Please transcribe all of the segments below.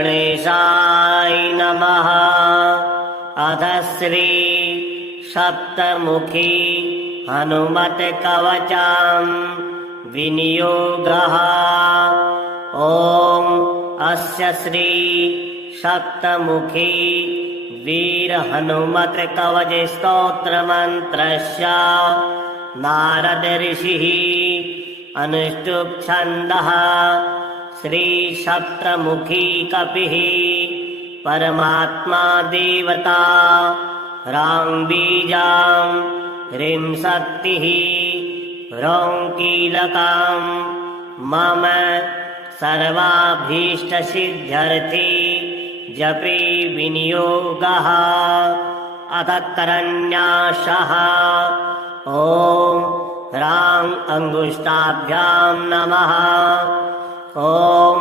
गणेशाय नमः। अथ श्री सप्तमुखी हनुमत्कवचं विनियोगः। ॐ अस्य श्री सप्तमुखी वीर हनुमत्कवच स्तोत्रमन्त्रस्य नारद ऋषिः अनुष्टुप् छन्दः। श्री सप्तमुखी कपिः परमात्मा देवता। ह्रां बीजां ह्रीं शक्तिः ह्रौं कीलकं मम सर्वाभीष्टसिद्ध्यर्थे जपे विनियोगः। अथ करन्यासः। ॐ ह्रां अङ्गुष्ठाभ्यां नमः। ॐ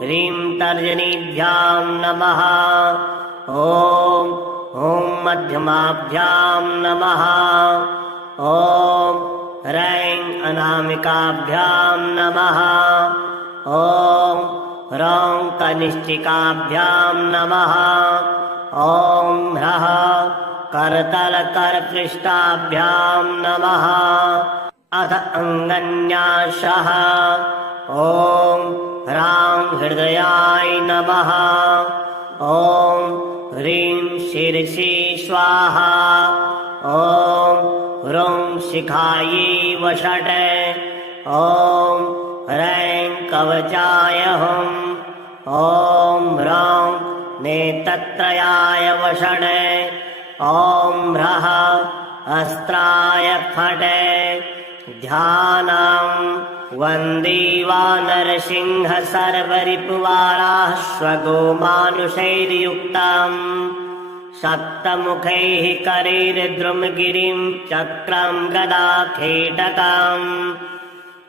ह्रीं तर्जनीभ्यां नमः। ॐ मध्यमाभ्यां नमः। ॐ ह्रैं अनामिकाभ्यां नमः। ॐ ह्रौं कनिष्ठिकाभ्यां नमः। ॐ ह्रः करतलकरपृष्ठाभ्यां नमः। अथ अङ्गन्यासः। ॐ ह्रां हृदयाय नमः। ॐ ह्रीं शिरसि स्वाहा। ॐ ह्रौं शिखायै वषट्। ॐ ह्रैं कवचाय हुम्। ॐ ह्रौं नेत्रत्रयाय वषट्। ॐ ह्रः अस्त्राय फट्। ध्यानं वन्दे वानरसिंह सर्वरिपुवाराश्वगोमानुषैर्युक्तं सप्तमुखैः करैर्द्रुमगिरिं चक्रं गदाखेटकं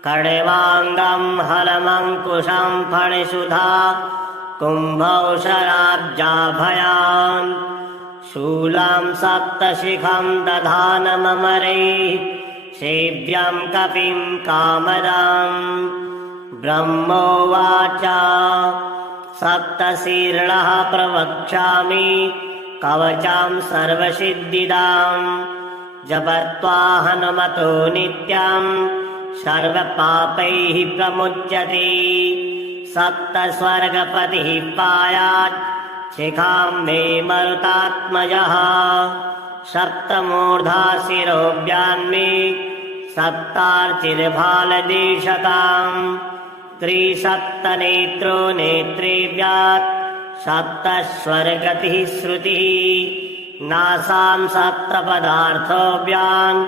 खड्वाङ्गं हलमङ्कुशं फणिसुधा कुम्भौषराब्जाभयान् शूलं सप्तशिखं दधानममरैः सेव्यं कपिं कामदां। ब्रह्मोवाच सप्तशीर्षः प्रवक्ष्यामि कवचं सर्वसिद्धिदां। जपत्वा हनुमतो नित्यं सर्वपापैः प्रमुच्यते। सप्तस्वर्गपतिः पायात् शिखां मे मरुतात्मजः। सप्तमूर्धा शिरोव्यान्मे सप्तार्चिर्भालदेशतां। त्रिसप्तनेत्रो नेत्रेव्यात् सप्तस्वर्गतिः श्रुतिः। नासां सप्तपदार्थोऽव्यान्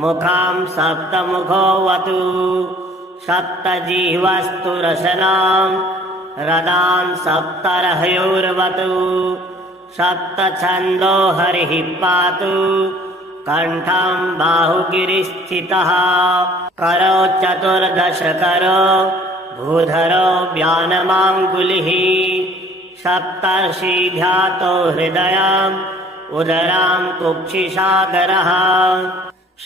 मुखां सप्तमुखोऽवतु। सप्तजिह्वस्तु रसनां रदान् सप्तर्हयोर्वतु। सप्तछन्दो हरिः पातु कण्ठं बाहुगिरिस्थितः। करो चतुर्दशकरो भूधरो व्यानमाङ्गुलिः। सप्तर्षिध्यातो हृदयम् उदरां कुक्षिसागरः।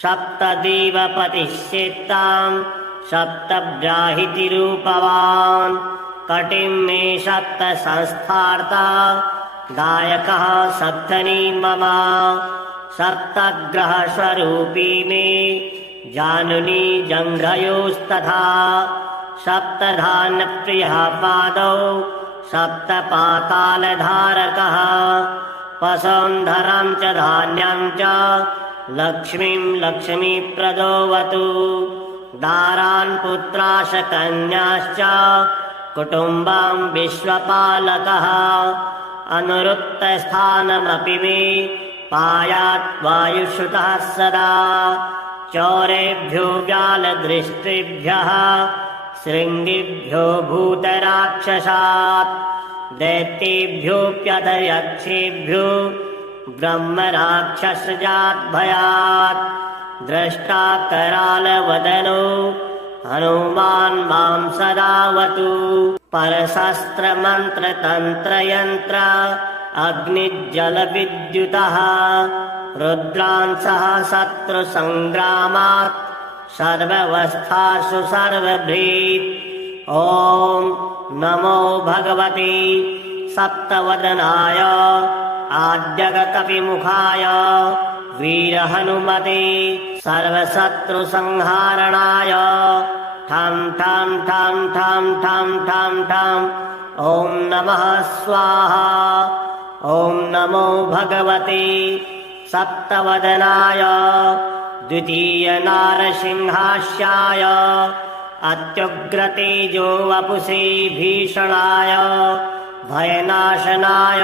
सप्तदेवपतिः चित्तां सप्तब्राहितिरूपवान्। कटिं मे सप्तसंस्थार्ता गायकः सप्तनी मम। सप्तग्रहस्वरूपी मे जानुनी जङ्घयोस्तथा। सप्तधान्यप्रियः पादौ सप्तपातालधारकः। वसुन्धरं च धान्यं च लक्ष्मीं लक्ष्मीप्रदोऽवतु। दारान् पुत्राश कन्याश्च कुटुम्बं विश्वपालकः। अनुरुक्तस्थानमपि मे पायात् वायुश्रुतः सदा। चौरेभ्यो व्यालदृष्टिभ्यः शृङ्गिभ्यो भूतराक्षसात्। दैत्येभ्योऽप्यथ यक्षेभ्यो ब्रह्मराक्षसजाद्भयात्। द्रष्टा करालवदनो हनुमान् मां सदावतु। परशस्त्रमन्त्रतन्त्रयन्त्र अग्निज्जलविद्युतः। रुद्रांशः शत्रुसङ्ग्रामात् सर्वावस्थासु सर्वभृत्। ॐ नमो भगवते सप्तवदनाय आद्यगकपिमुखाय वीरहनुमते सर्वशत्रुसंहारणाय ठं ठं ठं ठं ठं ठं ठं ॐ नमः स्वाहा। ॐ नमो भगवते सप्तवदनाय द्वितीय नारसिंहास्याय अत्युग्रतेजो वपुषे भीषणाय भयनाशनाय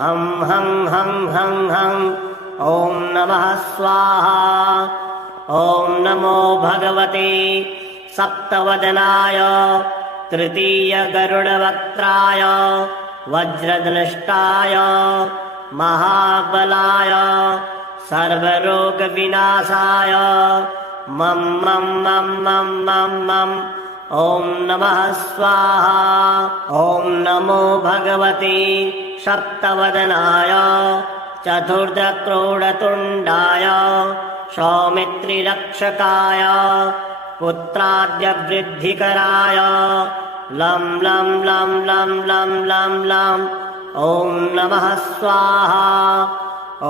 हं हं हं हं हं ॐ नमः स्वाहा। ॐ नमो भगवते सप्तवदनाय तृतीय गरुडवक्त्राय वज्रदृष्टाय महाबलाय सर्वरोगविनाशाय मं मं मं मं मं मं ॐ नमः स्वाहा। ॐ नमो भगवते सप्तवदनाय चतुर्दक्रोडतुण्डाय सौमित्रिरक्षकाय पुत्राद्यवृद्धिकराय लं लं लं लं लं लं लं ॐ नमः स्वाहा।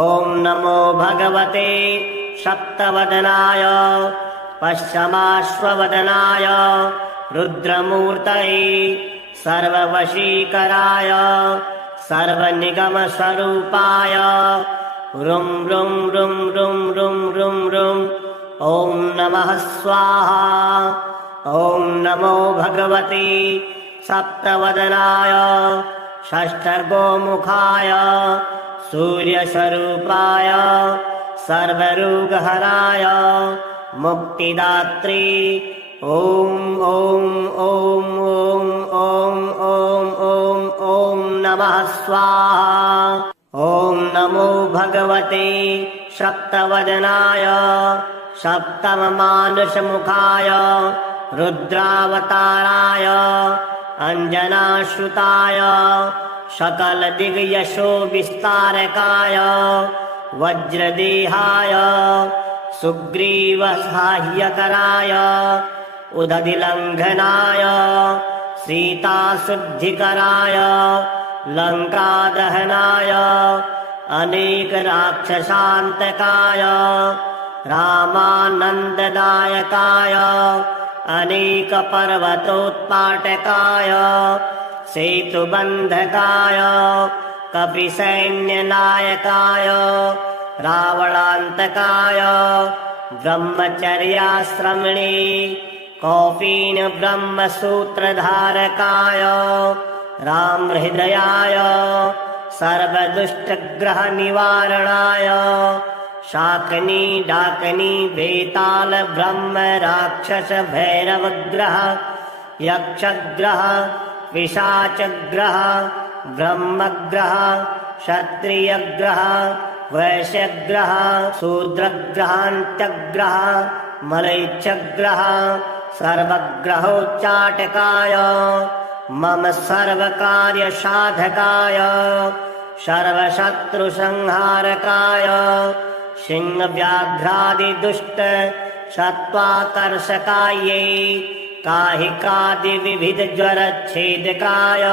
ॐ नमो भगवते सप्तवदनाय पश्चिमाश्ववदनाय रुद्रमूर्तये सर्ववशीकराय सर्वनिगमस्वरूपाय रुं रुं रुं रुं रुं रुं रुं ॐ नमः स्वाहा। ॐ नमो भगवते सप्तवदनाय षष्ठगोमुखाय सूर्यस्वरूपाय सर्वरोगहराय मुक्तिदात्री ॐ ॐ ॐ ॐ ॐ ॐ ॐ ॐ नमः स्वाहा। ॐ नमो भगवते सप्तवदनाय सप्तममानुषमुखाय रुद्रावताराय अञ्जनाश्रुताय सकलदिग्यशो विस्तारकाय वज्रदेहाय सुग्रीवसाह्यकराय उदधिलङ्घनाय सीताशुद्धिकराय लङ्कादहनाय अनेकराक्षसान्तकाय रामानन्ददायकाय अनेकपर्वतोत्पाटकाय सेतुबन्धकाय कपिसैन्यनायकाय रावणान्तकाय ब्रह्मचर्याश्रमिणे कौपीन ब्रह्मसूत्रधारकाय रामहृदयाय सर्वदुष्टग्रहनिवारणाय शाकनी डाकनी वेताल ब्रह्म राक्षस भैरवग्रह यक्षग्रह पिशाचग्रह ब्रह्मग्रह क्षत्रियग्रह वैश्यग्रह शूद्रग्रहान्त्यग्रह मलैच्छग्रह सर्वग्रहोच्चाटकाय मम सर्वकार्यसाधकाय सर्वशत्रुसंहारकाय सिंहव्याघ्रादिदुष्ट सत्त्वाकर्षकायै काहिकादिविविधज्वरच्छेदकाय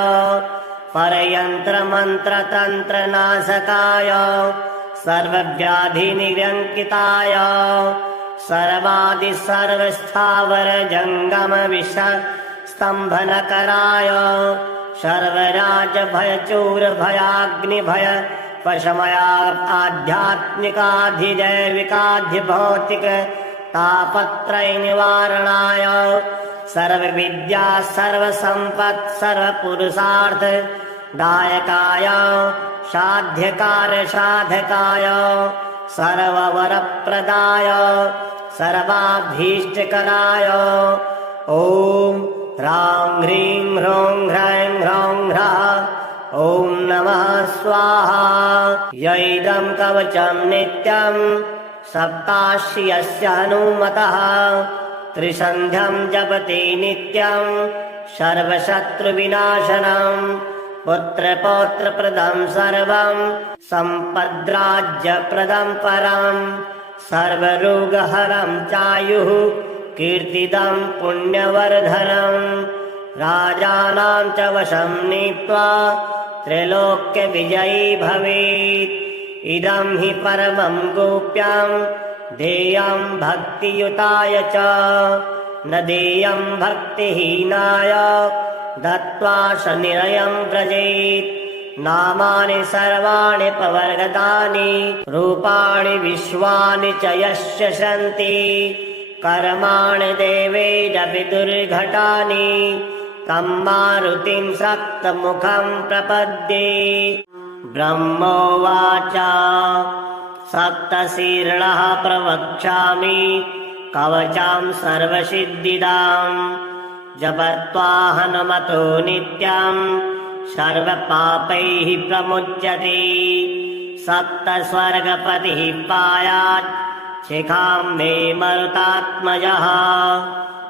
परयन्त्रमन्त्रतन्त्रनाशकाय सर्वव्याधिनिरङ्किताय सर्वस्थावरजङ्गमविषस्तम्भनकराय सर्वराजभयचूरभयाग्निभय पशमया आध्यात्मिकाधिदैविकाधिभौतिक तापत्रयनिवारणाय सर्वविद्या सर्वसम्पत् सर्वपुरुषार्थ दायकाय साध्यकार्यसाधकाय सर्ववरप्रदाय सर्वाभीष्टकराय ॐ ह्रां ह्रीं ह्रौं ह्रैं ह्रौं ह्रः ॐ नमः स्वाहा। यैदं कवचं नित्यं सप्ताश्यस्य हनुमतः त्रिसन्ध्यं जपति नित्यं सर्वशत्रुविनाशनं पुत्रपौत्रप्रदं सर्वं सम्पद्राज्यप्रदं परं सर्वरोगहरं चायुः कीर्तिदं पुण्यवर्धनम् राजानां च वशं नीत्वा त्रैलोक्यविजयी भवेत्। इदं हि परमं गोप्यां देयं भक्तियुताय च, न देयं भक्तिहीनाय दत्त्वा शनिरयं व्रजेत्। नामानि सर्वाणि प्रवर्गतानि रूपाणि विश्वानि च यस्य सन्ति, कर्माणि देवैरपि दुर्घटानि तं मारुतिं सप्तमुखं प्रपद्ये। ब्रह्मोवाच सप्तशीर्षः प्रवक्ष्यामि कवचं सर्वसिद्धिदाम्, जपत्वा हनुमतो नित्यं सर्वपापैः प्रमुच्यते। सप्तस्वर्गपतिः पायात् शिखां मे मरुतात्मजः,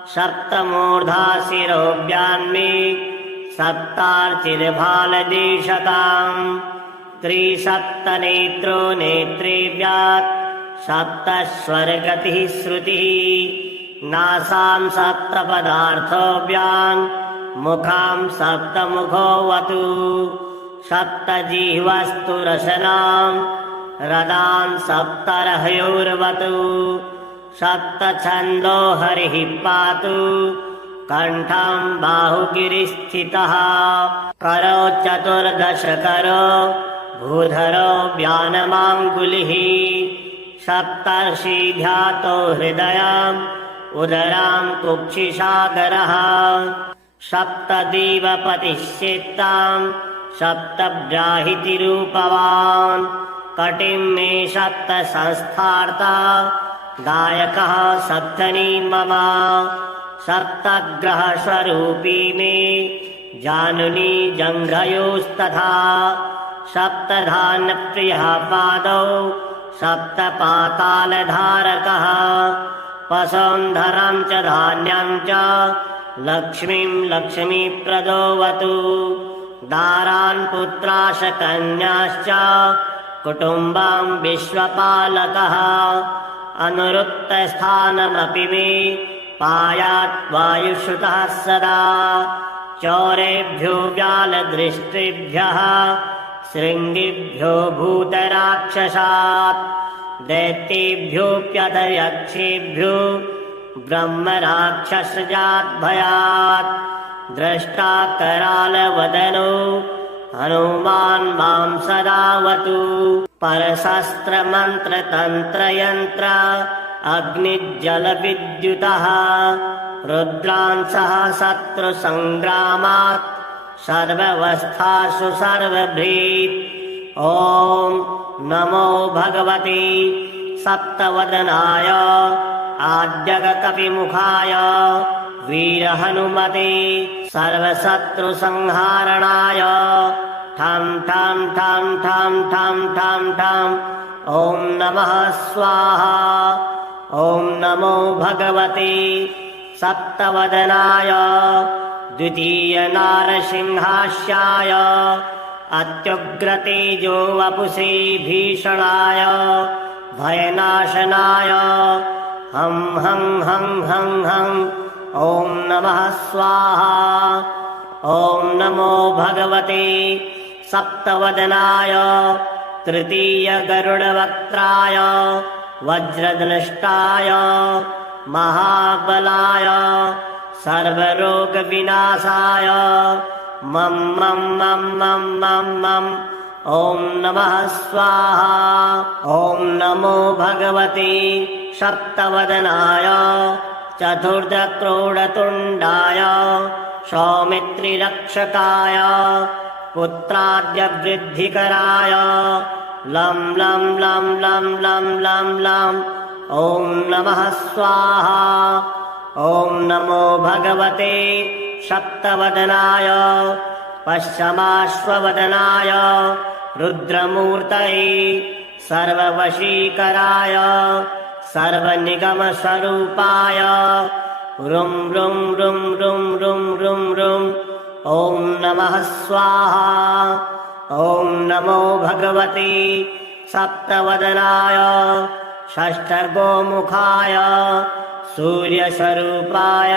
सप्तमूर्धा शिरोव्यान्मे सप्तार्चिर्भालदेशताम्, त्रिसप्तनेत्रो नेत्रेव्यात् सप्तस्वर्गतिः श्रुतिः, नासां सप्तपदार्थोऽव्यान् मुखां सप्तमुखोऽवतु, सप्तजिह्वस्तु रसनां रदान् सप्तर्हयोर्वतु, सप्तछन्दो हरिः पातु कण्ठं बाहुगिरिस्थितः, करो चतुर्दशकरो भूधरो व्यानमाङ्गुलिः, सप्तर्षिध्यातो हृदयम् उदरां कुक्षिसागरः, सप्तदेवपतिः चित्तां सप्तब्राहितिरूपवान्, कटिं मे सप्तसंस्थार्ता गायकः सप्तमी मम, सप्तग्रहस्वरूपी मे जानुनी जङ्घयोस्तथा, सप्तधान्यप्रियः पादौ सप्तपातालधारकः, वसुन्धरं च धान्यं च लक्ष्मीं लक्ष्मीप्रदोऽवतु, दारान् पुत्राशकन्याश्च कुटुम्बं विश्वपालकः, अनुरुक्तस्थानमपि मे पायात् वायुश्रुतः सदा, चौरेभ्यो व्यालदृष्टिभ्यः शृङ्गिभ्यो भूतराक्षसात्, दैत्येभ्योऽप्यधयक्षेभ्यो ब्रह्मराक्षसजाद्भयात्, द्रष्टा करालवदनो हनुमान् मां सदावतु, परशस्त्रमन्त्रतन्त्रयन्त्र अग्निज्जलविद्युतः, रुद्रांसः शत्रुसङ्ग्रामात् सर्वावस्थासु सर्वभृत्। ॐ नमो भगवते सप्तवदनाय आद्यकविमुखाय वीरहनुमते सर्वशत्रुसंहारणाय ठं ठं ठं ठं ठं ठं ठं। ॐ नमः स्वाहा। ॐ नमो भगवते सप्तवदनाय द्वितीय नारसिंहास्याय अत्युग्रतेजो वपुषे भीषणाय भयनाशनाय हं हं हं हं हं। ॐ नमः स्वाहा। ॐ नमो भगवते सप्तवदनाय तृतीय गरुडवक्त्राय वज्रधनुष्टाय महाबलाय सर्वरोगविनाशाय मं मं मं मं मं मं। ॐ नमः स्वाहा। ॐ नमो भगवते सप्तवदनाय चतुर्दक्रोडतुण्डाय सौमित्रिरक्षकाय पुत्राद्यवृद्धिकराय लं लं लं लं लं लं लं। ॐ नमः स्वाहा। ॐ नमो भगवते सप्तवदनाय पश्चिमाश्ववदनाय रुद्रमूर्तये सर्ववशीकराय सर्वनिगमस्वरूपाय रुं रुं रुं रुं रुं रुं रुं। ॐ नमः स्वाहा। ॐ नमो भगवते सप्तवदनाय षष्ठगोमुखाय सूर्यस्वरूपाय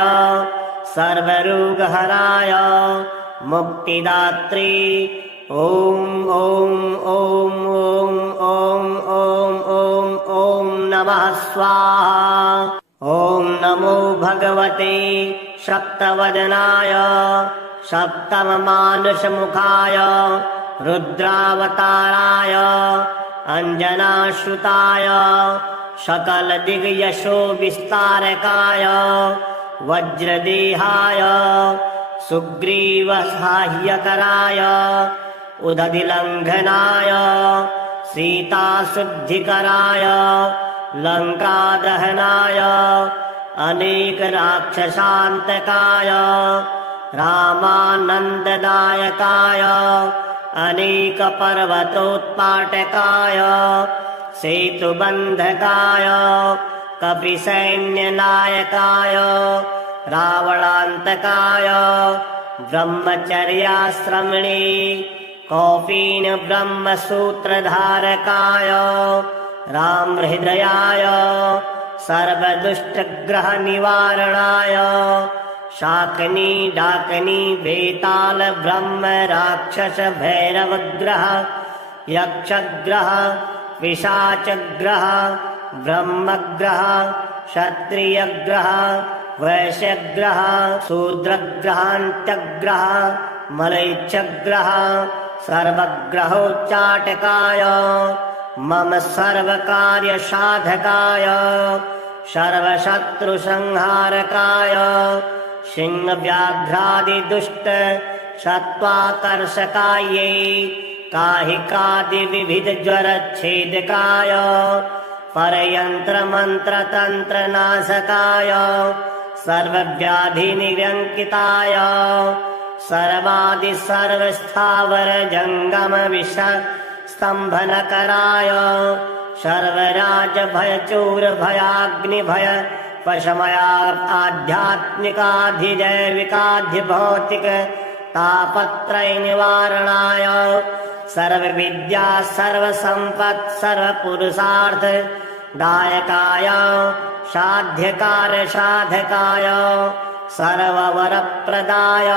सर्वरोगहराय मुक्तिदात्री ॐ ॐ ॐ ॐ ॐ ॐ ॐ ॐ नमः स्वाहा। ॐ नमो भगवते सप्तवदनाय सप्तममानुषमुखाय रुद्रावताराय अंजनाश्रुताय सकलदिग्यशो विस्तारकाय वज्रदेहाय सुग्रीवसाह्यकराय उदधिलङ्घनाय सीताशुद्धिकराय लङ्कादहनाय अनेकराक्षसान्तकाय रामानन्ददायकाय अनेकपर्वतोत्पाटकाय सेतुबन्धकाय कपिसैन्यनायकाय रावणान्तकाय ब्रह्मचर्याश्रमिणे कौपीन ब्रह्मसूत्रधारकाय रामहृदयाय सर्वदुष्टग्रहनिवारणाय शाकनी डाकनी बेताल ब्रह्म राक्षस भैरवग्रह यक्षग्रह पिशाचग्रह ब्रह्मग्रह क्षत्रियग्रह वैश्यग्रह शूद्रग्रहान्त्यग्रह मलैच्छग्रह सर्वग्रहोच्चाटकाय मम सर्वकार्यसाधकाय सर्वशत्रुसंहारकाय सिंहव्याघ्रादिदुष्ट सत्त्वाकर्षकायै काहिकादिविविधज्वरच्छेदकाय परयन्त्रमन्त्रतन्त्रनाशकाय सर्वव्याधिनिव्यङ्किताय सर्वस्थावरजङ्गमविषस्तम्भनकराय सर्वराजभयचूरभयाग्निभय पशमया आध्यात्मिकाधिदैविकाधिभौतिक तापत्रयनिवारणाय सर्वविद्या सर्वसम्पत् सर्वपुरुषार्थ दायकाय साध्यकार्यसाधकाय सर्ववरप्रदाय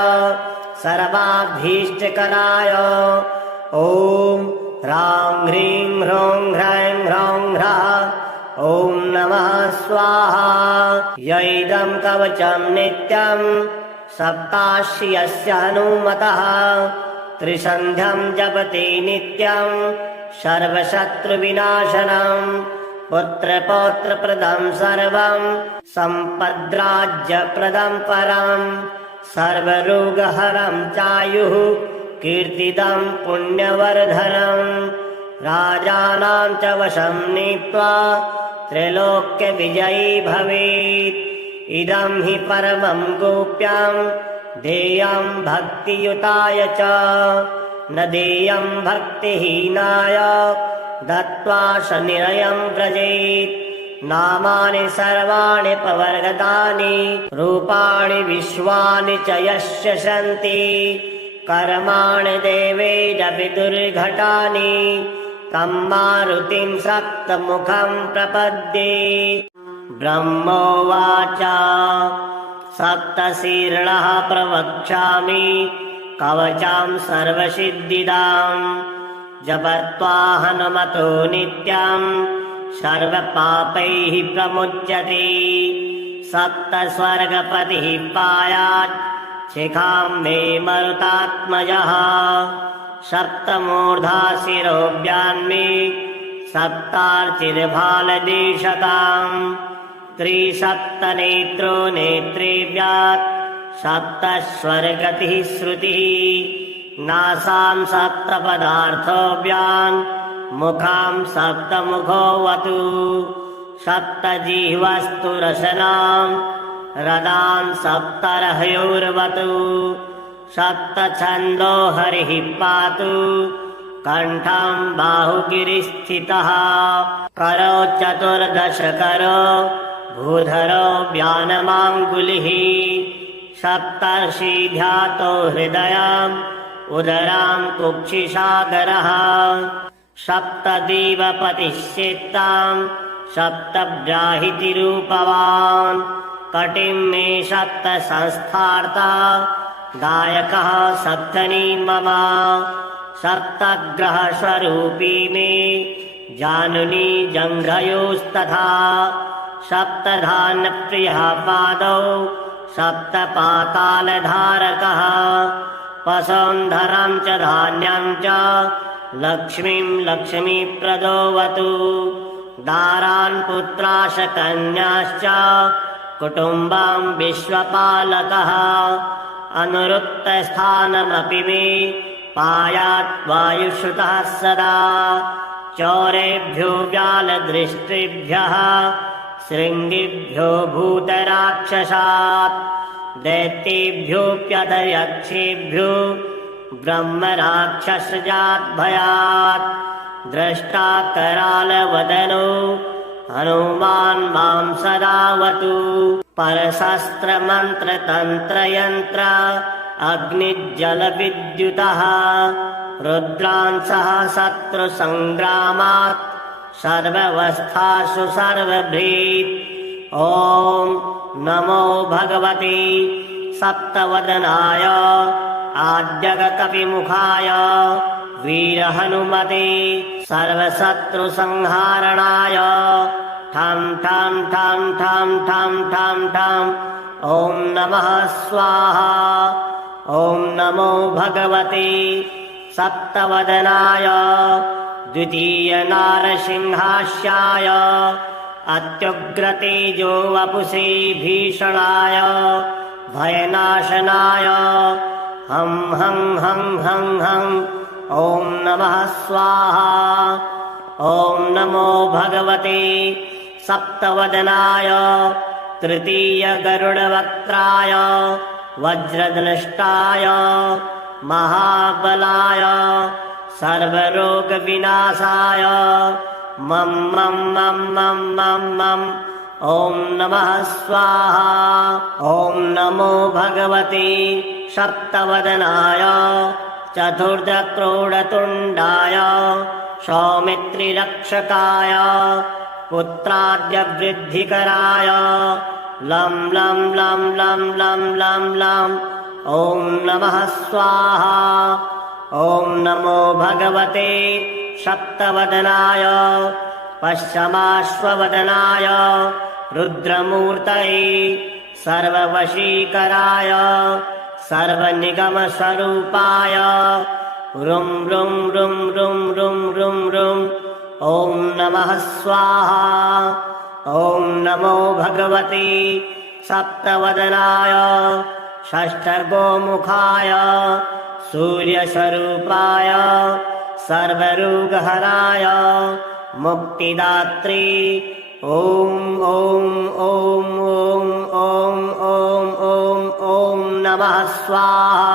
सर्वाभीष्टकराय ॐ ह्रां ह्रीं ह्रौं ह्रैं ह्रौं ह्रः ॐ नमः स्वाहा। यैदं कवचं नित्यं सप्ताश्यस्य हनुमतः त्रिसन्ध्यं जपति नित्यं सर्वशत्रुविनाशनं पुत्रपौत्रप्रदं सर्वं सम्पद्राज्यप्रदं परं सर्वरोगहरं चायुः कीर्तिदं पुण्यवर्धनं राजानां च वशं नीत्वा त्रैलोक्यविजयी भवेत्। इदं हि परमं गोप्यं देयं भक्तियुताय च न देयं भक्तिहीनाय दत्त्वा सनिरयं व्रजेत्। नामानि सर्वाणि प्रवर्गतानि रूपाणि विश्वानि च यस्य सन्ति कर्माणि देवैरपि दुर्घटानि तं मारुतिं सप्तमुखं प्रपद्ये। ब्रह्मोवाच सप्तशीर्षः प्रवक्ष्यामि कवचं सर्वसिद्धिदां जपत्वा हनुमतो नित्यं सर्वपापैः प्रमुच्यते। सप्तस्वर्गपतिः पायात् शिखां मे मरुतात्मजः सप्तमूर्धा शिरोव्यान्मे सप्तार्चिर्भालदेशताम् त्रिसप्तनेत्रो नेत्रेव्यात् सप्तस्वर्गतिः श्रुतिः नासां सप्तपदार्थोऽव्यान् मुखां सप्तमुखोऽवतु सप्तजिह्वस्तु रसनां रदां सप्तर्हयोर्वतु सप्तछन्दो हरिः पातु कंठं बाहुगिरिस्थितः करो चतुर्दशकरो भूधरो व्यानमाङ्गुलिः सप्तर्षि ध्यातो हृदयम् उदरां कुक्षिसागरः सप्तदेवपतिश्चेत्तां सप्तब्राहितिरूपवान् कटिं मे सप्त संस्थार्ता गायकः सप्तनी मम सप्तग्रहस्वरूपी मे जानुनी जङ्घयोस्तथा सप्तधान्यप्रियः पादौ सप्तपातालधारकः वसुन्धरं च धान्यं च लक्ष्मीं लक्ष्मीप्रदोऽवतु दारान् पुत्राश कन्याश्च कुटुम्बं विश्वपालकः अनुरुक्तस्थानमपि मे पायात् वायुश्रुतः सदा चौरेभ्यो व्यालदृष्टिभ्यः शृङ्गिभ्यो भूतराक्षसात् दैत्येभ्योऽप्यथ यक्षेभ्यो ब्रह्मराक्षसजाद्भयात् द्रष्टा करालवदनो हनुमान् मां सदावतु परशस्त्रमन्त्रतन्त्रयन्त्र अग्निज्जलविद्युतः रुद्रांसः शत्रुसङ्ग्रामात् सर्वावस्थासु सर्वभृत् ॐ नमो भगवते सप्तवदनाय आद्यगकपिमुखाय वीरहनुमते सर्वशत्रुसंहारणाय ठं ठं ठं ठं ठं ठं ठं ॐ नमः स्वाहा ॐ नमो भगवते सप्तवदनाय द्वितीय नारसिंहास्याय अत्युग्रतेजो वपुषे भीषणाय भयनाशनाय हं हं हं हं हं ॐ नमः स्वाहा ॐ नमो भगवते सप्तवदनाय तृतीय गरुडवक्त्राय वज्रदृष्टाय महाबलाय सर्वरोगविनाशाय मं मं मं मं मं मं ॐ नमः स्वाहा ॐ नमो भगवते सप्तवदनाय चतुर्दक्रोडतुण्डाय सौमित्रिरक्षकाय पुत्राद्यवृद्धिकराय लं लं लं लं लं लं लं ॐ नमः स्वाहा ॐ नमो भगवते सप्तवदनाय पश्चिमाश्ववदनाय रुद्रमूर्तये सर्ववशीकराय सर्वनिगमस्वरूपाय रुं रुं रुं रुं रुं रुं रुं ॐ नमः स्वाहा ॐ नमो भगवते सप्तवदनाय षष्ठगोमुखाय सूर्यस्वरूपाय सर्वरोगहराय मुक्तिदात्री ॐ ॐ ॐ ॐ ॐ ॐ ॐ नमः स्वाहा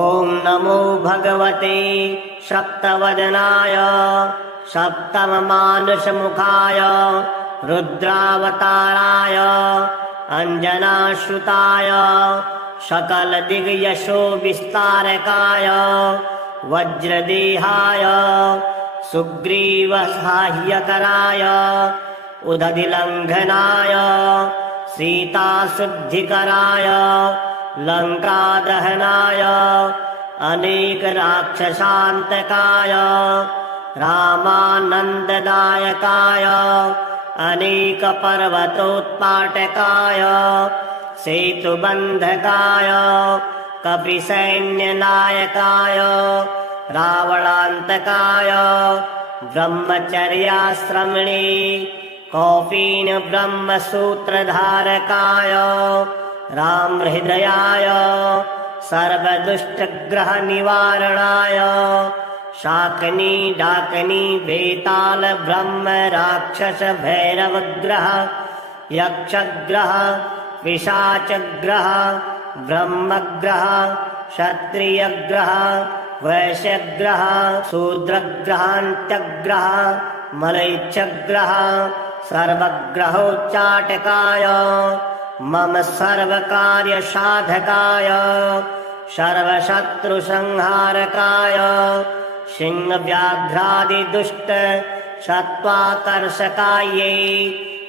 ॐ नमो भगवते सप्तवदनाय सप्तममानुषमुखाय रुद्रावताराय अंजनाश्रुताय सकलदिग्यशो विस्तारकाय वज्रदेहाय सुग्रीवसाह्यकराय उदधिलङ्घनाय सीताशुद्धिकराय लङ्कादहनाय अनेकराक्षसान्तकाय रामानन्ददायकाय अनेकपर्वतोत्पाटकाय सेतुबन्धकाय कपिसैन्यनायकाय रावणान्तकाय ब्रह्मचर्याश्रमणे कौपीन ब्रह्मसूत्रधारकाय रामहृदयाय सर्वदुष्टग्रहनिवारणाय शाकनी डाकनी बेताल ब्रह्म राक्षस भैरवग्रह यक्षग्रह पिशाचग्रह ब्रह्मग्रह क्षत्रियग्रह वैश्यग्रह शूद्रग्रहान्त्यग्रह मलैच्छग्रह सर्वग्रहोच्चाटकाय मम सर्वकार्यसाधकाय सर्वशत्रुसंहारकाय सिंहव्याघ्रादिदुष्ट सत्त्वाकर्षकायै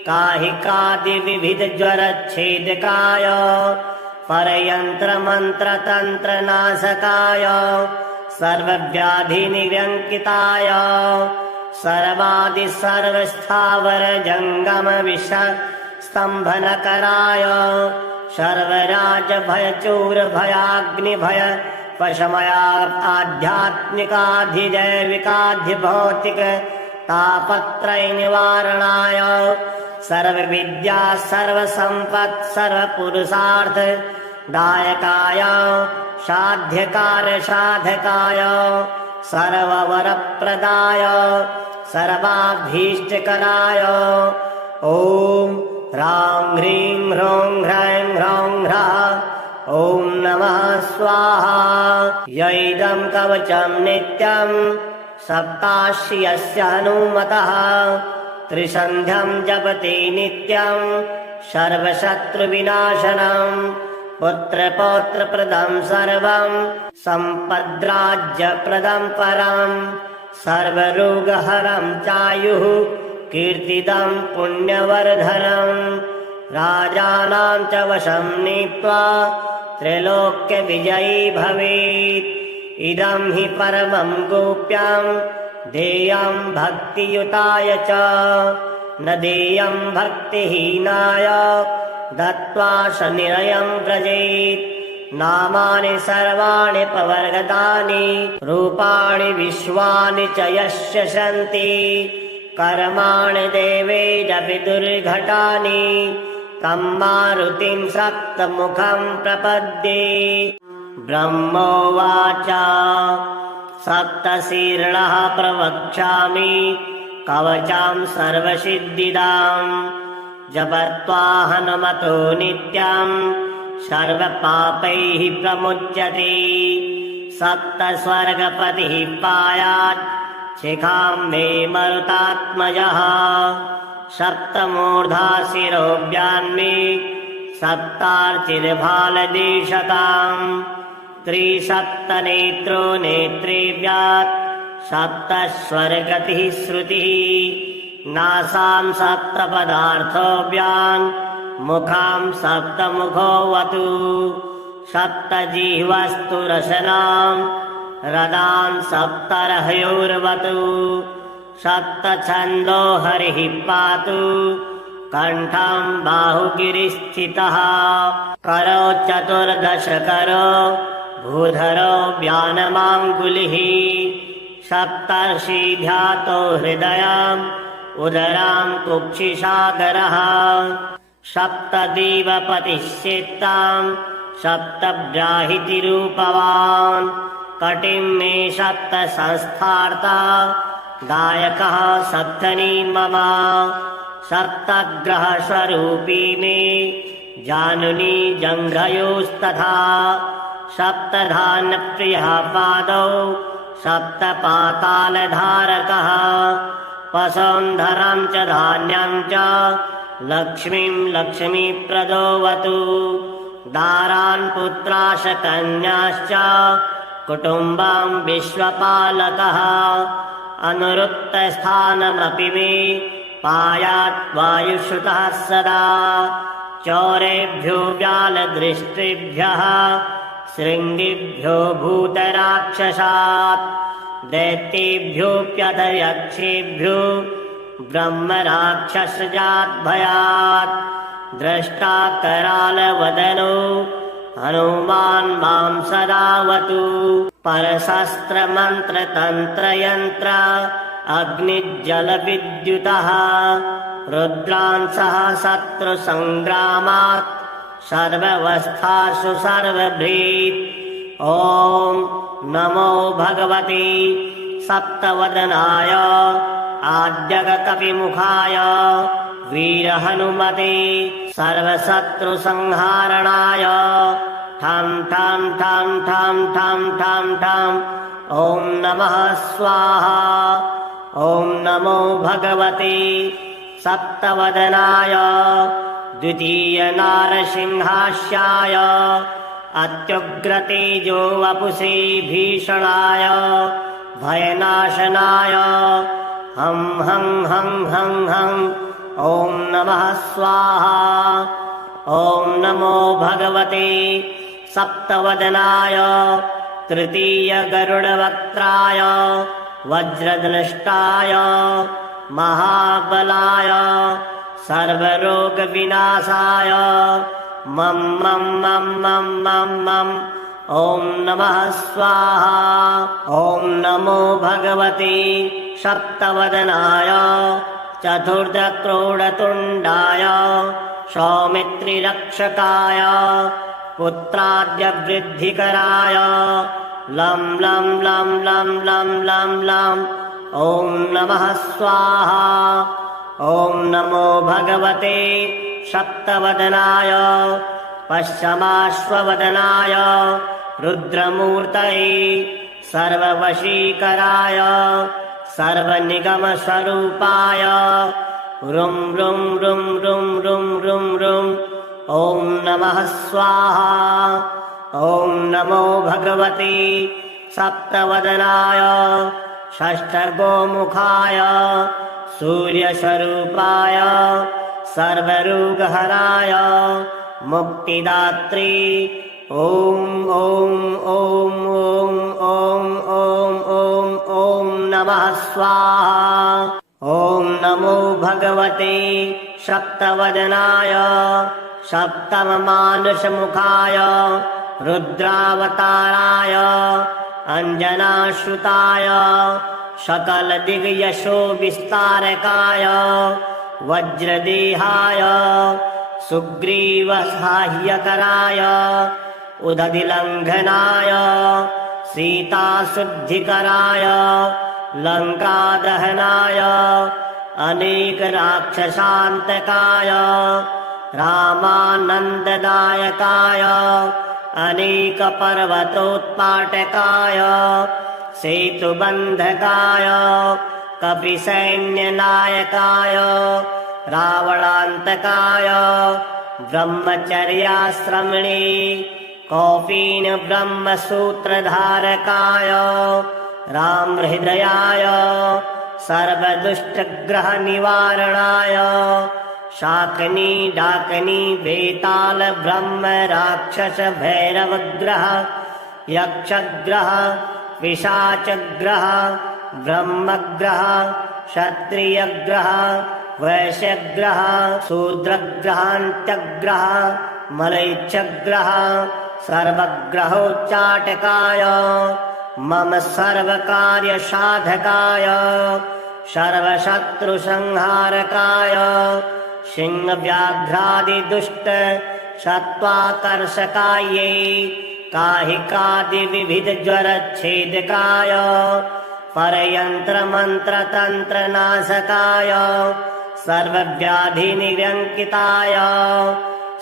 काहिकादिविविधज्वरच्छेदकाय परयन्त्रमन्त्रतन्त्रनाशकाय सर्वव्याधिनिव्यङ्किताय सर्वस्थावरजङ्गमविषस्तम्भनकराय सर्वराजभयचूरभयाग्निभय पशमया आध्यात्मिकाधिदैविकाधिभौतिक तापत्रयनिवारणाय सर्वविद्या सर्वसम्पत् सर्वपुरुषार्थ दायकाय साध्यकार्यसाधकाय सर्ववरप्रदाय सर्वाभीष्टकराय ॐ ह्रां ह्रीं ह्रौं ह्रैं ह्रौं ह्रः ॐ नमः स्वाहा यैदं कवचं नित्यं सप्ताश्यस्य हनुमतः त्रिसन्ध्यं जपति नित्यं सर्वशत्रुविनाशनं पुत्रपौत्रप्रदं सर्वं सम्पद्राज्यप्रदं परं सर्वरोगहरं चायुः कीर्तिदं पुण्यवर्धनं राजानां च वशं नीत्वा त्रैलोक्यविजयी भवेत् इदं हि परमं गोप्यं देयं भक्तियुताय च न देयं भक्तिहीनाय दत्त्वा शनिरयं व्रजेत् नामानि सर्वाणि प्रवर्गतानि रूपाणि विश्वानि च यस्य सन्ति कर्माणि देवैरपि दुर्घटानि तं मारुतिं सप्तमुखं प्रपद्ये ब्रह्मोवाच सप्तशीर्षः प्रवक्ष्यामि कवचं सर्वसिद्धिदां जपत्वा हनुमतो नित्यं सर्वपापैः प्रमुच्यते सप्तस्वर्गपतिः पायात् शिखां मे मरुतात्मजः सप्तमूर्धा शिरोव्यान्मे सप्तार्चिर्भालदेशताम् त्रिसप्तनेत्रो नेत्रेव्यात् सप्तस्वर्गतिः श्रुतिः नासां सप्तपदार्थोऽव्यान् मुखां सप्तमुखोऽवतु सप्तजिह्वस्तु रसनां रदान् सप्तर्हयोर्वतु सप्तछन्दो हरिः पातु कण्ठं बाहुगिरिस्थितः करो चतुर्दशकरो भूधरो व्यानमाङ्गुलिः सप्तर्षिध्यातो हृदयम् उदरां कुक्षिसागरः सप्तदेवपतिः चित्तां सप्तब्राहितिरूपवान् कटिं मे सप्त संस्थार्ता दायकः सप्तनी मम सप्तग्रहस्वरूपी मे जानुनी जङ्घयोस्तथा सप्तधान्यप्रियः पादौ सप्तपातालधारकः वसुन्धरं च धान्यं च लक्ष्मीं लक्ष्मीप्रदोऽवतु दारान् पुत्राशकन्याश्च कुटुम्बं विश्वपालकः अनुरुक्तस्थानमपि मे पायात् वायुश्रुतः सदा चौरेभ्यो व्यालदृष्टिभ्यः शृङ्गिभ्यो भूतराक्षसात् दैत्येभ्योऽप्यथ यक्षेभ्यो ब्रह्मराक्षसजाद्भयात् द्रष्टा करालवदनो हनुमान् मां सदावतु परशस्त्रमन्त्रतन्त्रयन्त्र अग्निज्जलविद्युतः रुद्रांसः शत्रुसङ्ग्रामात् सर्वावस्थासु सर्वभृत् ॐ नमो भगवते सप्तवदनाय आद्यगकपिमुखाय वीरहनुमते सर्वशत्रुसंहारणाय ठं ठं ठं ठं ठं ठं ठं ॐ नमः स्वाहा ॐ नमो भगवते सप्तवदनाय द्वितीयनारसिंहास्याय अत्युग्रतेजो वपुषे भीषणाय भयनाशनाय हं हं हं हं हं ॐ नमः स्वाहा। ॐ नमो भगवते सप्तवदनाय तृतीय गरुडवक्त्राय वज्रधनुष्टाय महाबलाय सर्वरोगविनाशाय मं मं मं मं मं मं ॐ नमः स्वाहा। ॐ नमो भगवते सप्तवदनाय चतुर्दक्रोडतुण्डाय सौमित्रिरक्षकाय पुत्राद्यवृद्धिकराय लं लं लं लं लं लं लं ॐ नमः स्वाहा। ॐ नमो भगवते सप्तवदनाय पश्चिमाश्ववदनाय रुद्रमूर्तये सर्ववशीकराय सर्वनिगमस्वरूपाय रुं रुं रुं रुं रुं रुं रुं ॐ नमः स्वाहा। ॐ नमो भगवते सप्तवदनाय षष्ठगोमुखाय सूर्यस्वरूपाय सर्वरोगहराय मुक्तिदात्री ॐ ॐ ॐ ॐ ॐ ॐ ॐ ॐ नमः स्वाहा। ॐ नमो भगवते सप्तवदनाय सप्तममानुषमुखाय रुद्रावताराय अंजनाश्रुताय सकलदिव्ययशो विस्तारकाय वज्रदेहाय सुग्रीवसाह्यकराय उदधिलङ्घनाय सीताशुद्धिकराय लङ्कादहनाय अनेकराक्षसान्तकाय रामानन्ददायकाय अनेकपर्वतोत्पाटकाय सेतुबन्धकाय कपिसैन्यनायकाय रावणान्तकाय ब्रह्मचर्याश्रमिणे कौपीन ब्रह्मसूत्रधारकाय रामहृदयाय सर्वदुष्टग्रहनिवारणाय शाकनी डाकनी बेताल ब्रह्म राक्षस भैरवग्रह यक्षग्रह पिशाचग्रह ब्रह्मग्रह क्षत्रियग्रह वैश्यग्रह शूद्रग्रहान्त्यग्रह मलैच्छग्रह सर्वग्रहोच्चाटकाय मम सर्वकार्यसाधकाय सर्वशत्रुसंहारकाय सिंहव्याघ्रादिदुष्ट सत्त्वाकर्षकायै काहिकादिविविधज्वरच्छेदकाय परयन्त्रमन्त्रतन्त्रनाशकाय सर्वव्याधिनिव्यङ्किताय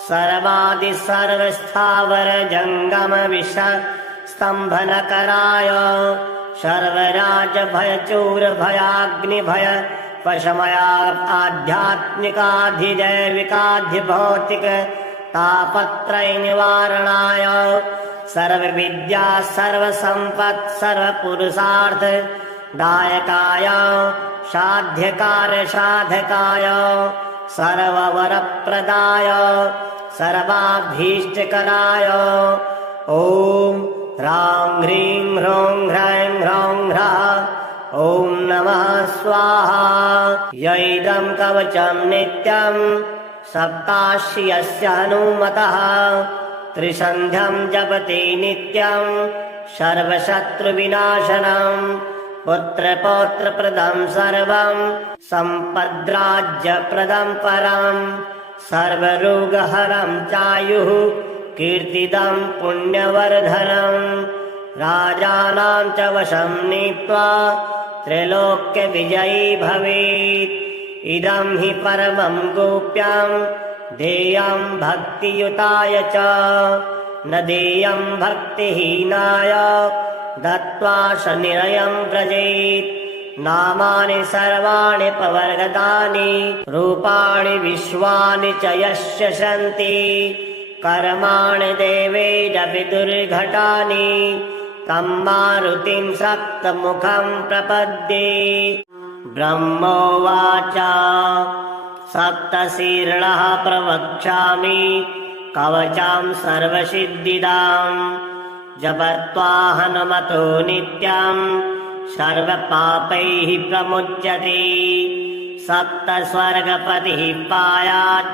सर्वादिसर्वस्थावरजङ्गमविषस्तम्भनकराय सर्वराजभयचूरभयाग्निभय पशमया आध्यात्मिकाधिदैविकाधिभौतिक तापत्रयनिवारणाय सर्वविद्या सर्वसम्पत् सर्वपुरुषार्थ दायकाय साध्यकार्यसाधकाय सर्ववरप्रदाय सर्वाभीष्टकराय ॐ ह्रां ह्रीं ह्रौं ह्रैं ह्रौं ह्रः ॐ नमः स्वाहा। यैदं कवचं नित्यं सप्ताश्यस्य हनुमतः त्रिसन्ध्यं जपति नित्यं सर्वशत्रुविनाशनं पुत्रपौत्रप्रदं सर्वं सम्पद्राज्यप्रदं परं सर्वरोगहरं चायुः कीर्तिदं पुण्यवर्धनं राजानां च वशं नीत्वा त्रैलोक्यविजयी भवेत्। इदं हि परमं गोप्यं देयं भक्तियुताय च न देयं भक्तिहीनाय दत्त्वा शनिरयं व्रजेत्। नामानि सर्वाणि प्रवर्गतानि रूपाणि विश्वानि च यस्य सन्ति कर्माणि देवैरपि दुर्घटानि तं मारुतिं सप्तमुखं प्रपद्ये। ब्रह्मोवाच सप्तशीर्णः प्रवक्ष्यामि कवचां सर्वसिद्धिदां जपत्वा हनुमतो नित्यं सर्वपापैः प्रमुच्यते सप्तस्वर्गपतिः पायात्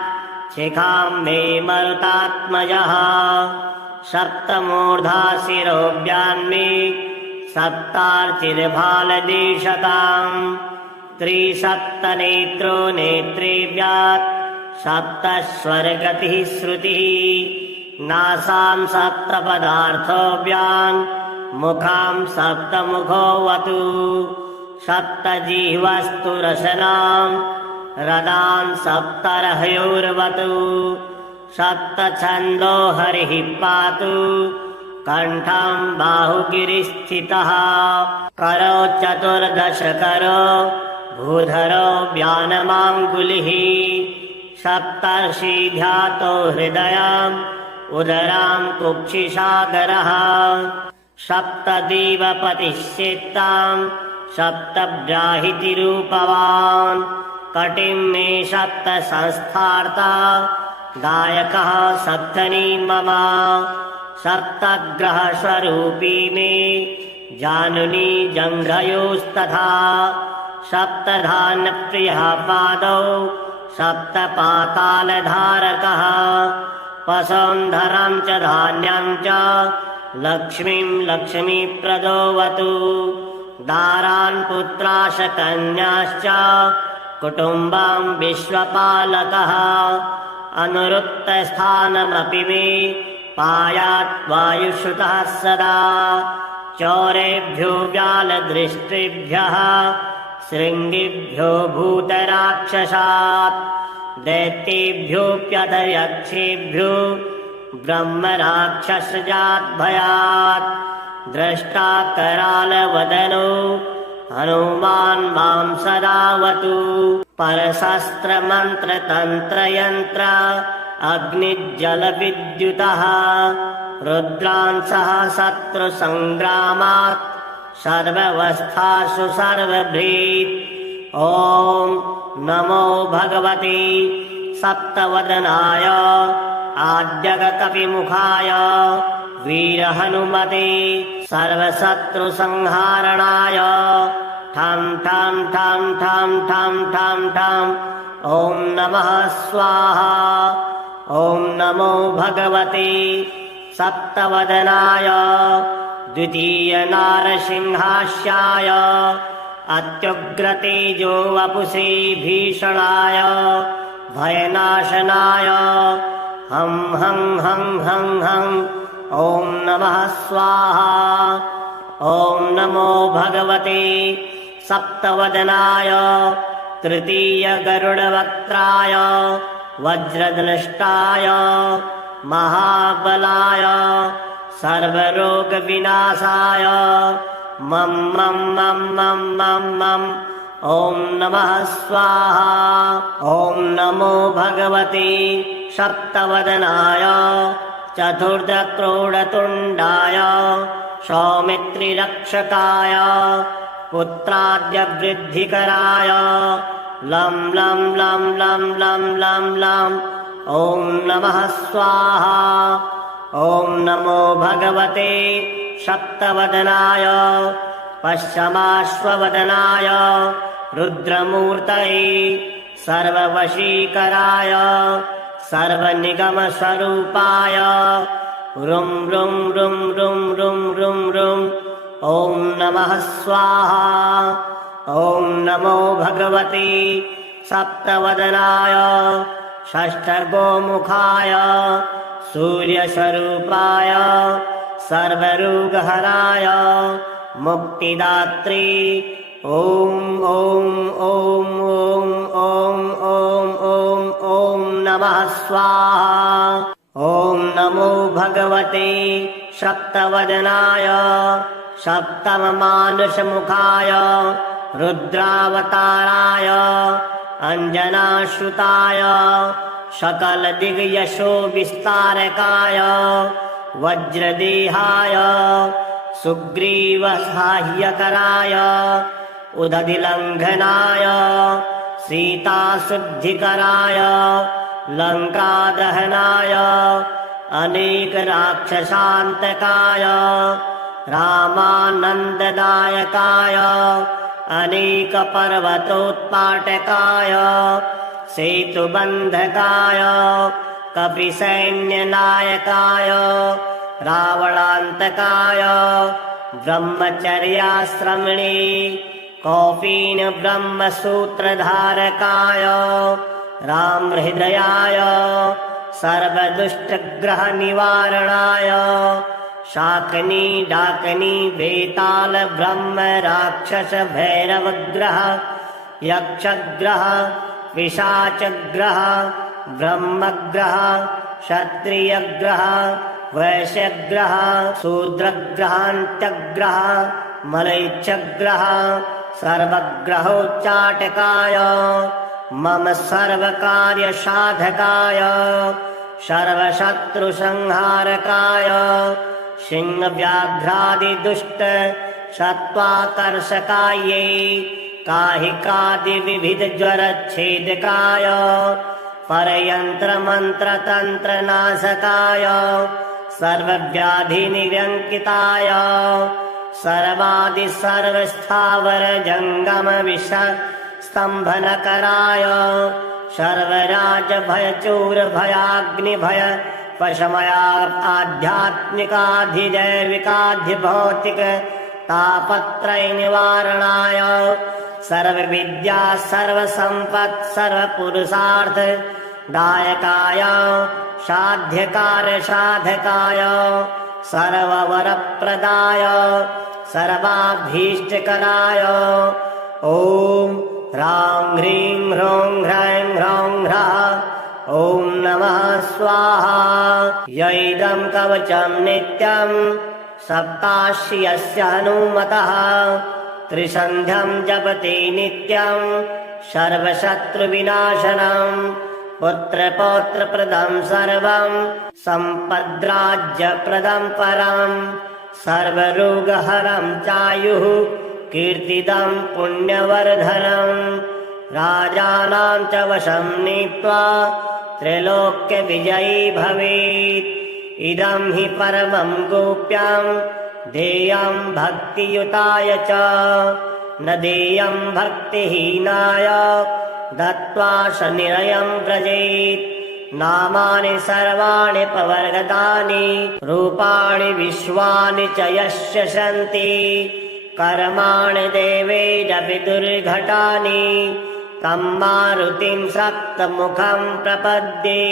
शिखां मे मरुतात्मजः सप्तमूर्धा शिरोव्यान्मे सप्तार्चिर्भालदेशताम् त्रिसप्तनेत्रो नेत्रेभ्यात् सप्तस्वर्गतिः श्रुतिः नासां सप्तपदार्थोऽव्यान् मुखां सप्तमुखोऽवतु सप्तजिह्वस्तु रसनां रदान् सप्तर्हयोर्वतु सप्तछन्दो हरिः पातु कण्ठं बाहुगिरिस्थितः करो चतुर्दश करो भूधरो व्यानमाङ्गुलिः सप्तर्षिध्यातो हृदयम् उदरां कुक्षिसागरः सप्तदेवपतिः चित्तां सप्तब्राहितिरूपवान् कटिं मे सप्त संस्थार्ता गायकः सप्तनी मम सप्तग्रहस्वरूपी मे जानुनी जङ्घयोस्तथा सप्तधान्यप्रियः पादौ सप्तपातालधारकः वसुन्धरं च धान्यं च लक्ष्मीं लक्ष्मीप्रदोऽवतु दारान् पुत्राश कन्याश्च कुटुम्बं विश्वपालकः अनुरुक्तस्थानमपि मे पायात् वायुश्रुतः सदा चौरेभ्यो व्यालदृष्टिभ्यः शृङ्गिभ्यो भूतराक्षसात् दैत्येभ्योऽप्यथ यक्षेभ्यो ब्रह्मराक्षसजाद्भयात् द्रष्टा करालवदनो हनुमान् मां सदावतु परशस्त्रमन्त्रतन्त्रयन्त्र अग्निज्जलविद्युतः रुद्रांसः शत्रुसङ्ग्रामात् सर्वावस्थासु सर्वभृत् ॐ नमो भगवते सप्तवदनाय आद्यगकपिमुखाय वीरहनुमते सर्वशत्रुसंहारणाय ठं ठं ठं ठं ठं ठं ठं ॐ नमः स्वाहा ॐ नमो भगवते सप्तवदनाय द्वितीय नारसिंहास्याय अत्युग्रतेजो वपुषे भीषणाय भयनाशनाय हं हं हं हं हं ॐ नमः स्वाहा ॐ नमो भगवते सप्तवदनाय तृतीय गरुडवक्त्राय वज्रधनुष्टाय महाबलाय सर्वरोगविनाशाय मं मं मं मं मं मं ॐ नमः स्वाहा ॐ नमो भगवते सप्तवदनाय चतुर्दक्रोडतुण्डाय सौमित्रिरक्षकाय पुत्राद्यवृद्धिकराय लं लं लं लं लं लं लं ॐ नमः स्वाहा ॐ नमो भगवते सप्तवदनाय पश्चिमाश्ववदनाय रुद्रमूर्तये सर्ववशीकराय सर्वनिगमस्वरूपाय रुं रुं रुं रुं रुं रुं रुं ॐ नमः स्वाहा ॐ नमो भगवते सप्तवदनाय षष्ठगोमुखाय सूर्यस्वरूपाय सर्वरोगहराय मुक्तिदात्री ॐ ॐ ॐ ॐ ॐ ॐ ॐ ॐ नमः स्वाहा ॐ नमो भगवते सप्तवदनाय सप्तममानुषमुखाय रुद्रावताराय अंजनाश्रुताय सकलदिग्यशो विस्तारकाय वज्रदेहाय सुग्रीवसाह्यकराय उदधिलङ्घनाय सीताशुद्धिकराय लङ्कादहनाय अनेकराक्षसान्तकाय रामानन्ददायकाय अनेकपर्वतोत्पाटकाय सेतुबन्धकाय कपिसैन्यनायकाय रावणान्तकाय ब्रह्मचर्याश्रमिणे कौपीन ब्रह्मसूत्रधारकाय रामहृदयाय सर्वदुष्टग्रहनिवारणाय शाकनी डाकनी बेताल ब्रह्म राक्षस भैरवग्रह यक्षग्रह पिशाचग्रह ब्रह्मग्रह क्षत्रियग्रह वैश्यग्रह शूद्रग्रहान्त्यग्रह मलैच्छग्रह सर्वग्रहोच्चाटकाय मम सर्वकार्यसाधकाय सर्वशत्रुसंहारकाय सिंहव्याघ्रादिदुष्ट सत्त्वाकर्षकायै काहिकादिविविधज्वरच्छेदकाय परयन्त्रमन्त्रतन्त्रनाशकाय सर्वव्याधिनिव्यङ्किताय सर्वस्थावरजङ्गमविषस्तम्भनकराय सर्वराजभयचूरभयाग्निभय पशमया आध्यात्मिकाधिदैविकाधिभौतिक तापत्रयनिवारणाय सर्वविद्या सर्वसम्पत् सर्वपुरुषार्थ दायकाय साध्यकार्यसाधकाय सर्ववरप्रदाय सर्वाभीष्टकराय ॐ ह्रां ह्रीं ह्रौं ह्रैं ह्रौं ह्रः ॐ नमः स्वाहा यैदं कवचं नित्यं सप्ताश्यस्य हनुमतः त्रिसन्ध्यं जपति नित्यं सर्वशत्रुविनाशनम् पुत्रपौत्रप्रदं सर्वं सम्पद्राज्यप्रदं परम् सर्वरोगहरं चायुः कीर्तिदं पुण्यवर्धनम् राजानां च वशं नीत्वा त्रैलोक्यविजयी भवेत् इदं हि परमं गोप्यं देयं भक्तियुताय च न देयं भक्तिहीनाय दत्त्वा शनिरयं व्रजेत् नामानि सर्वाणि पवर्गतानि रूपाणि विश्वानि च यस्य सन्ति कर्माणि देवैरपि दुर्घटानि तं मारुतिं सप्तमुखं प्रपद्ये।